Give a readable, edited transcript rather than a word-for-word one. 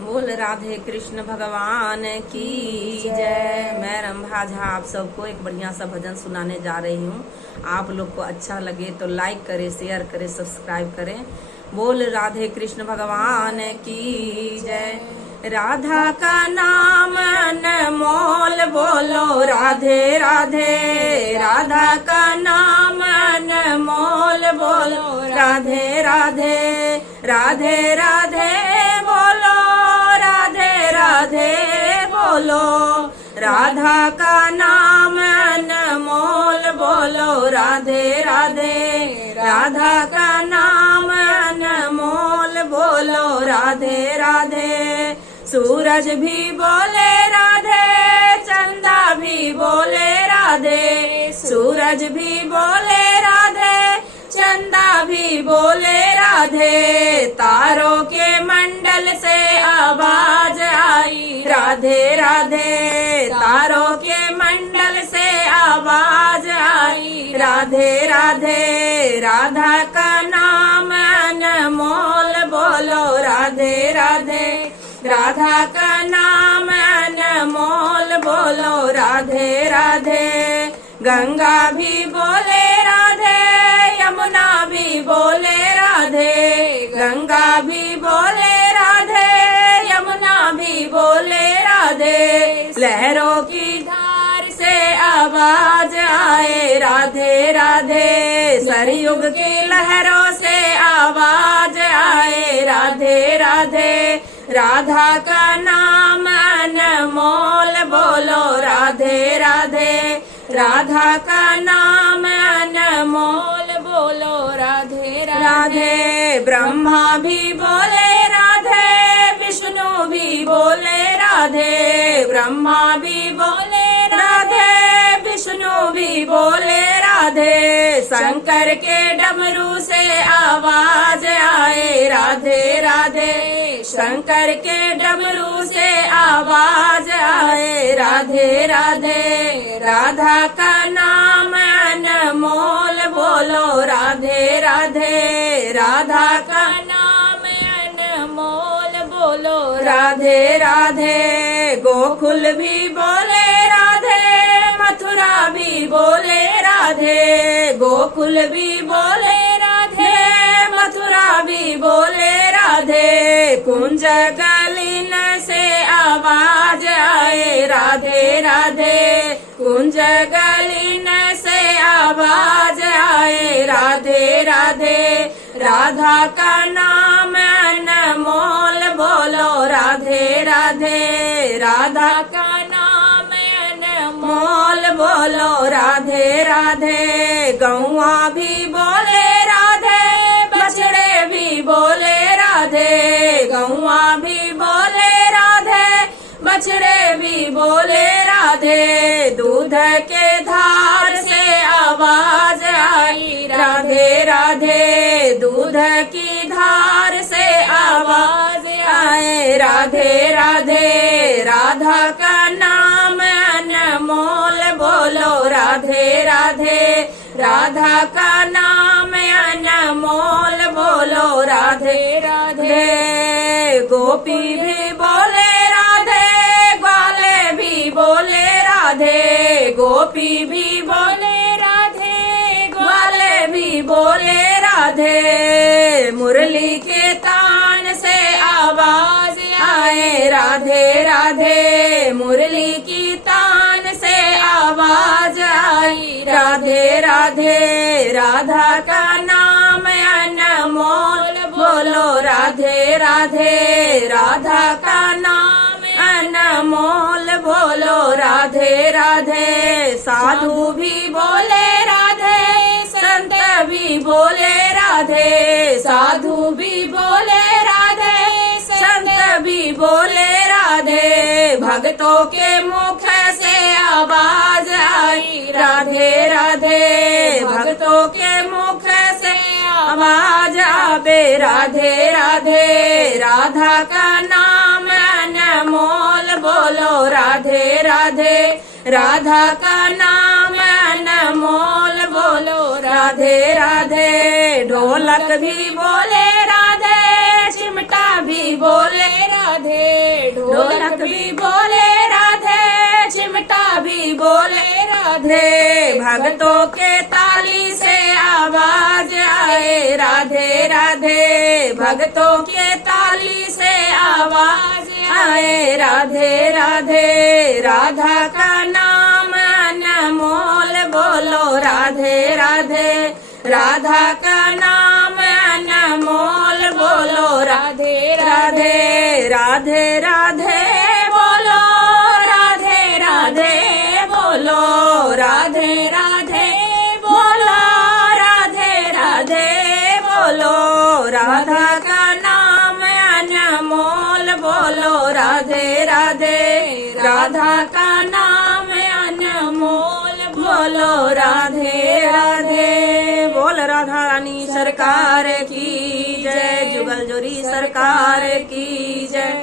बोल राधे कृष्ण भगवान की जय। मैं रंभा झा आप सबको एक बढ़िया सा भजन सुनाने जा रही हूँ। आप लोग को अच्छा लगे तो लाइक करें, शेयर करें, सब्सक्राइब करें। बोल राधे कृष्ण भगवान की जय। राधा का नाम अनमोल बोलो राधे राधे, राधा का नाम अनमोल बोलो राधे राधे, राधे राधे बोलो राधे राधे बोलो। राधा का नाम अनमोल बोलो राधे राधे, राधा का नाम अनमोल बोलो राधे राधे। सूरज भी बोले राधे, चंदा भी बोले राधे, सूरज भी बोले राधे, चंदा भी बोले राधे। तारों के मंडल से आवाज आई राधे राधे, तारों के मंडल से आवाज आई राधे राधे। राधा का नाम अनमोल बोलो राधे राधे, राधा का नाम अनमोल बोलो राधे राधे। गंगा भी बोले राधे, यमुना भी बोले राधे, गंगा भी बोले राधे, यमुना भी बोले राधे। लहरों की धार से आवाज आए राधे राधे, सरयुग की लहरों से आवाज आए राधे राधे। राधा का नाम अनमोल बोलो राधे राधे, राधा का नाम अनमोल बोलो राधे राधे। ब्रह्मा भी बोले राधे, विष्णु भी बोले राधे, ब्रह्मा भी बोले राधे, विष्णु भी बोले राधे। शंकर के डमरू से आवाज आए राधे राधे, शंकर के डमरू से आवाज आए राधे राधे। राधा का नाम अनमोल बोलो राधे राधे, राधा का नाम अनमोल बोलो राधे राधे। गोकुल भी बोले राधे, मथुरा भी बोले राधे, गोकुल भी बोले राधे, मथुरा भी बोले राधे। कुंज गलिन से आवाज आए राधे राधे, कुंज गलिन से आवाज आए राधे राधे। राधा का नाम अनमोल बोलो राधे राधे, राधा का नाम अनमोल बोलो राधे राधे। गौआ भी बोले राधे, बछड़े भी बोले राधे, गौआ भी बोले राधे, बछड़े भी बोले राधे। दूध के धार से आवाज आई राधे राधे, दूध की धार से आवाज आए राधे राधे। राधा का नाम अनमोल बोलो राधे राधे, राधा का नाम अनमोल बोलो राधे राधे। गोपी भी बोले राधे, ग्वाले भी बोले राधे, गोपी भी बोले राधे, ग्वाले भी बोले राधे। मुरली के तान से आवाज आए राधे राधे, मुरली की तान से आवाज आई राधे राधे। राधा का नाम अनमोल बोलो राधे राधे, राधा का नाम अनमोल बोलो राधे राधे। साधु भी बोले राधे, संत भी बोले राधे, साधु भी बोले राधे, संत भी बोले राधे। भक्तों के मुख से आवाज आई राधे राधे, भक्तों के मुख से आवाज आवे राधे राधे। राधा का नाम अनमोल बोलो राधे राधे, राधा का नाम अनमोल बोलो राधे राधे। ढोलक भी बोले राधे, चिमटा भी बोले राधे, ढोलक भी बोले राधे, चिमटा भी बोले राधे, भक्तों के ताली से आवाज आए राधे राधे, भक्तों के ताली से आवाज आए राधे राधे। राधा का नाम अनमोल बोलो राधे राधे, राधा का नाम अनमोल बोलो राधे राधे, राधे राधे बोलो राधे राधे बोलो, राधे राधे बोलो राधे राधे बोलो, राधा का नाम अनमोल बोलो राधे राधे, राधा का नाम अनमोल बोलो राधे राधे। बोल राधा रानी सरकार की जय, जुगल जोरी सरकार की जय।